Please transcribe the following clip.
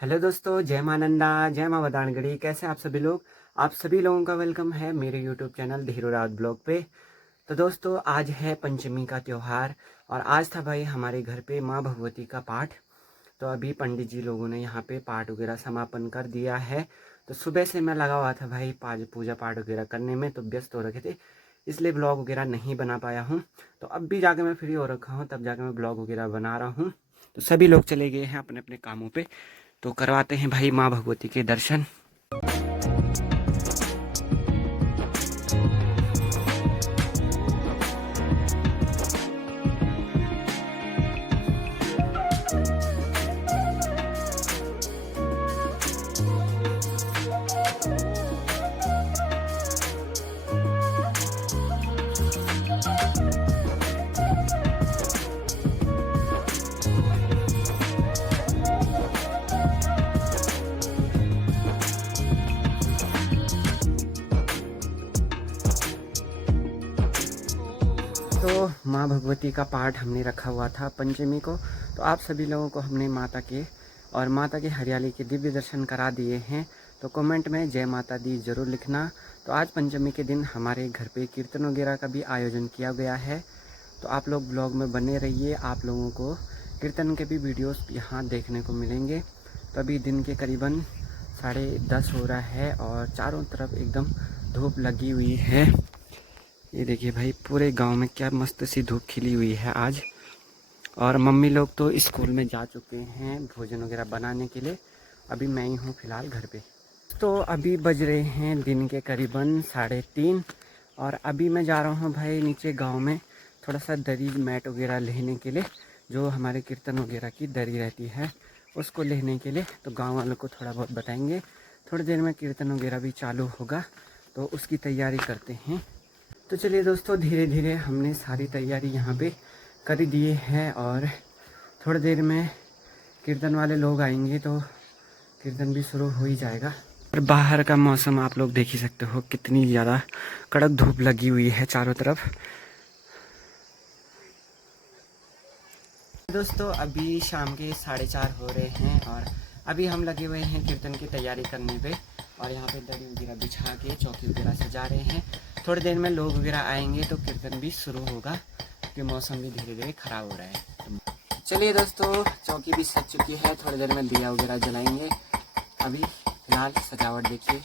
हेलो दोस्तों, जय मां नंदा, जय मां वदानगढ़ी। कैसे आप सभी लोग? आप सभी लोगों का वेलकम है मेरे यूट्यूब चैनल धीरू रावत ब्लॉग पे। तो दोस्तों, आज है पंचमी का त्यौहार और आज था भाई हमारे घर पे माँ भगवती का पाठ। तो अभी पंडित जी लोगों ने यहाँ पे पाठ वगैरह समापन कर दिया है। तो सुबह से मैं लगा हुआ था भाई पूजा पाठ वगैरह करने में, तो व्यस्त हो रखे थे, इसलिए ब्लॉग वगैरह नहीं बना पाया हूँ। तो अब भी जाके मैं फ्री हो रखा हूँ, तब जाके मैं ब्लॉग वगैरह बना रहा हूँ। तो सभी लोग चले गए हैं अपने अपने कामों पे। तो करवाते हैं भाई माँ भगवती के दर्शन। तो माँ भगवती का पाठ हमने रखा हुआ था पंचमी को। तो आप सभी लोगों को हमने माता के हरियाली के दिव्य दर्शन करा दिए हैं। तो कमेंट में जय माता दी ज़रूर लिखना। तो आज पंचमी के दिन हमारे घर पे कीर्तन वगैरह का भी आयोजन किया गया है। तो आप लोग ब्लॉग में बने रहिए, आप लोगों को कीर्तन के भी वीडियोस यहाँ देखने को मिलेंगे। तो अभी दिन के करीबन 10:30 हो रहा है और चारों तरफ एकदम धूप लगी हुई है। ये देखिए भाई, पूरे गांव में क्या मस्त सी धूप खिली हुई है आज। और मम्मी लोग तो स्कूल में जा चुके हैं भोजन वगैरह बनाने के लिए। अभी मैं ही हूँ फिलहाल घर पे। तो अभी बज रहे हैं दिन के करीबन 3:30 और अभी मैं जा रहा हूँ भाई नीचे गांव में थोड़ा सा दरी मैट वगैरह लेने के लिए। जो हमारे कीर्तन वगैरह की दरी रहती है उसको लेने के लिए। तो गाँव वालों को थोड़ा बहुत बताएंगे। थोड़ी देर में कीर्तन वगैरह भी चालू होगा, तो उसकी तैयारी करते हैं। तो चलिए दोस्तों, धीरे धीरे हमने सारी तैयारी यहाँ पे कर दिए हैं और थोड़ी देर में कीर्तन वाले लोग आएंगे तो कीर्तन भी शुरू हो ही जाएगा। और बाहर का मौसम आप लोग देख ही सकते हो, कितनी ज़्यादा कड़क धूप लगी हुई है चारों तरफ। दोस्तों, अभी शाम के 4:30 हो रहे हैं और अभी हम लगे हुए हैं कीर्तन की तैयारी करने पे। और यहाँ पे दरी वगैरह बिछा के चौकी वगैरह सजा रहे हैं। थोड़ी देर में लोग वगैरह आएंगे तो कीर्तन भी शुरू होगा, क्योंकि मौसम भी धीरे धीरे ख़राब हो रहा है। तो चलिए दोस्तों, चौकी भी सज चुकी है, थोड़ी देर में दिया वगैरह जलाएंगे। अभी फिलहाल सजावट देखिए।